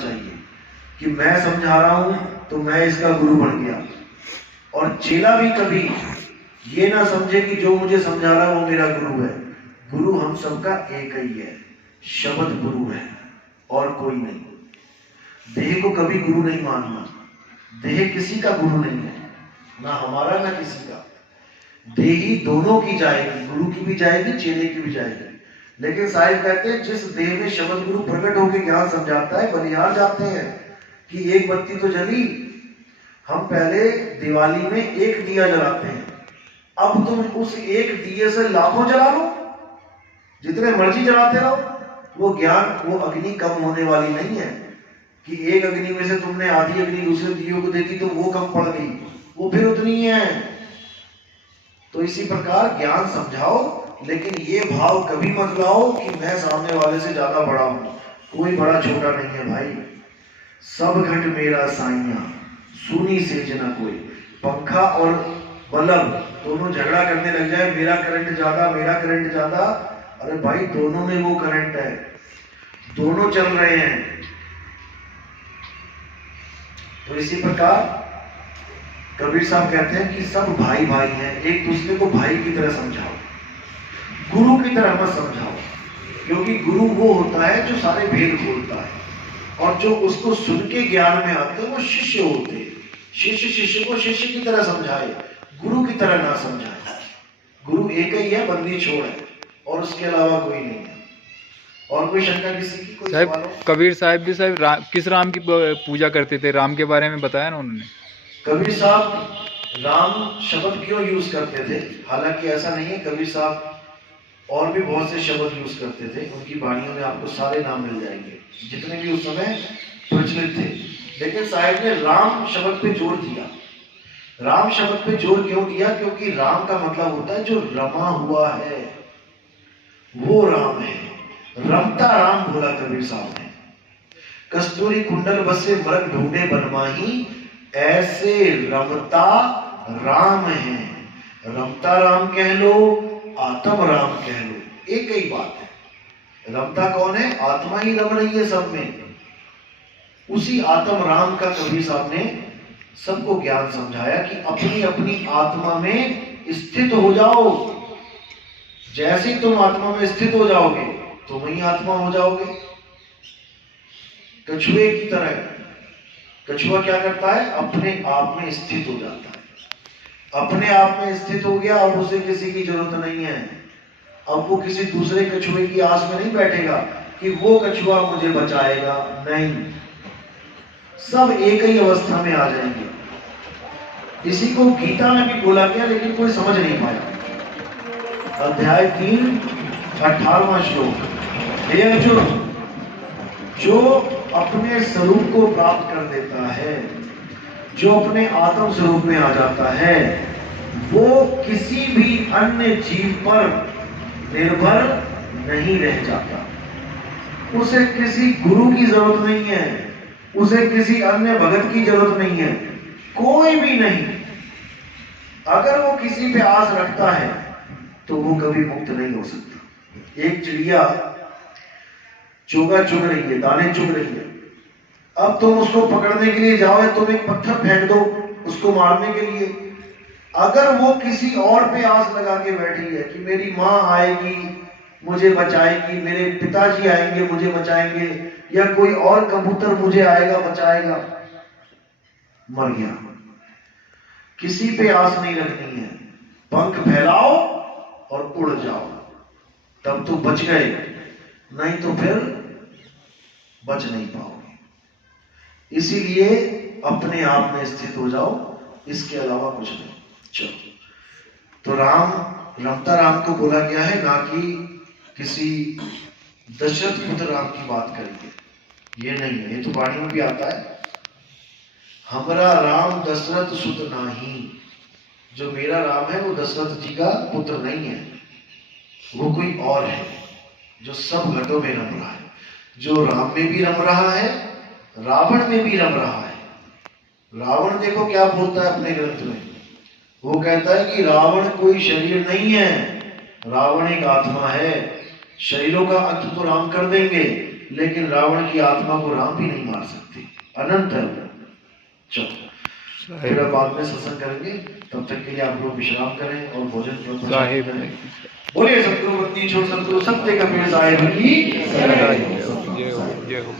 चाहिए कि मैं समझा रहा हूं तो मैं इसका गुरु बन गया, और चेला भी कभी ये ना समझे कि जो मुझे समझा रहा है वो मेरा गुरु है। गुरु हम सबका एक ही है, शब्द गुरु है और कोई नहीं। देह को कभी गुरु नहीं मानना, देह किसी का गुरु नहीं है, ना हमारा ना किसी का। देही दोनों की जाएगी, गुरु की भी जाएगी, चेले की भी जाएगी। लेकिन साहिब कहते हैं जिस देह में शब्द गुरु प्रकट होकर ज्ञान समझाता है, बलिहार जाते हैं कि एक बत्ती तो जली। हम पहले दिवाली में एक दिया जलाते हैं, अब तुम उस एक दिए से लाखों जला लो, जितने मर्जी जलाते रहो। वो ज्ञान, वो अग्नि कम होने वाली नहीं है कि एक अग्नि में से तुमने आधी अग्नि दूसरे दियों को दे दी तो वो कम पड़ गई, वो फिर उतनी है। तो इसी प्रकार ज्ञान समझाओ, लेकिन ये भाव कभी मत लाओ कि मैं सामने वाले से ज्यादा बड़ा हूं। कोई बड़ा छोटा नहीं है भाई, सब घट मेरा साइया, सुनी सेज न कोई। पंखा और बल्ब दोनों झगड़ा करने लग जाए, मेरा करंट ज्यादा, मेरा करंट ज्यादा, अरे भाई दोनों में वो करंट है, दोनों चल रहे हैं। तो इसी प्रकार कबीर साहब कहते हैं कि सब भाई भाई हैं, एक दूसरे को भाई की तरह समझाओ, गुरु की तरह मत समझाओ। क्योंकि गुरु वो होता है जो सारे भेद खोलता है, और जो उसको सुन के ज्ञान में आते हैं वो शिष्य होते हैं। शिष्य शिष्य को शिष्य की तरह समझाए, गुरु की तरह ना समझाए। गुरु एक ही है, बंदी छोड़ है, और उसके अलावा कोई नहीं है। और कोई शंका किसी की? कोई साहब कबीर साहब भी साहब किस राम की पूजा करते थे? राम के बारे में बताया ना उन्होंने। कबीर साहब राम शब्द क्यों यूज करते थे? हालांकि ऐसा नहीं है, कबीर साहब और भी बहुत से शब्द यूज करते थे। उनकी वाणियों में आपको सारे नाम मिल जाएंगे जितने भी उस समय प्रचलित थे। लेकिन साहिब ने राम शब्द पे जोर दिया। राम शब्द पे जोर क्यों दिया? क्योंकि राम का मतलब होता है जो रमा हुआ है, वो राम है। रमता राम बोला कबीर साहब ने। कस्तूरी कुंडल बसे मृग ढूंढे बनमाही, ऐसे रमता राम है। रमता राम कह लो, आत्म राम कह लो, एक ही बात है। रमता कौन है? आत्मा ही रम रही है सब में। उसी आत्म राम का कबीर साहब ने सबको ज्ञान समझाया कि अपनी अपनी आत्मा में स्थित हो जाओ। जैसे ही तुम आत्मा में स्थित हो जाओगे तुम ही आत्मा हो जाओगे। कछुए की तरह कछुआ क्या करता है? अपने आप में स्थित हो जाता है। अपने आप में स्थित हो गया, अब उसे किसी की जरूरत नहीं है। अब वो किसी दूसरे कछुए की आस में नहीं बैठेगा कि वो कछुआ मुझे बचाएगा, नहीं। सब एक ही अवस्था में आ जाएंगे। इसी को गीता में भी बोला गया, लेकिन कोई समझ नहीं पाया। अध्याय 3 18वां श्लोक। हे अर्जुन, जो अपने स्वरूप को प्राप्त कर देता है, जो अपने आत्म स्वरूप में आ जाता है, वो किसी भी अन्य जीव पर निर्भर नहीं रह जाता। उसे किसी गुरु की जरूरत नहीं है, उसे किसी अन्य भगत की जरूरत नहीं है, कोई भी नहीं। अगर वो किसी पे आस रखता है तो वो कभी मुक्त नहीं हो सकता। एक चिड़िया चोगा चुग रही है, दाने चुग रही है। अब तुम उसको पकड़ने के लिए जाओ, तुम एक पत्थर फेंक दो उसको मारने के लिए। अगर वो किसी और पे आस लगा के बैठी है कि मेरी माँ आएगी मुझे बचाएगी, मेरे पिताजी आएंगे मुझे बचाएंगे, या कोई और कबूतर मुझे आएगा बचाएगा, मर गया। किसी पे आस नहीं रखनी है। पंख फैलाओ और उड़ जाओ, तब तो बच गए, नहीं तो फिर बच नहीं पाओगे। इसीलिए अपने आप में स्थित हो जाओ, इसके अलावा कुछ नहीं। चलो, तो राम, रमता राम को बोला गया है, ना कि किसी दशरथ पुत्र राम की बात करेंगे, ये नहीं है। ये तो वाणी में भी आता है, हमारा राम दशरथ सुत नाही। जो मेरा राम है वो दशरथ जी का पुत्र नहीं है, वो कोई और है जो सब घटों में रम रहा है। जो राम में भी रम रहा है, रावण में भी रम रहा है। रावण देखो क्या बोलता है अपने ग्रंथ में, वो कहता है कि रावण कोई शरीर नहीं है, रावण एक आत्मा है। शरीरों का अंत तो राम कर देंगे, लेकिन रावण की आत्मा को राम भी नहीं मार सकती, अनंत है वो। चलो फिर अब बाद में सत्संग करेंगे, तब तक के लिए आप लोग विश्राम करें और भोजन साहिब करें। बोलिए सतगुरु बत्ती छोड़ सतगुरु सत्य कबीर साहिब की जय हो जय हो।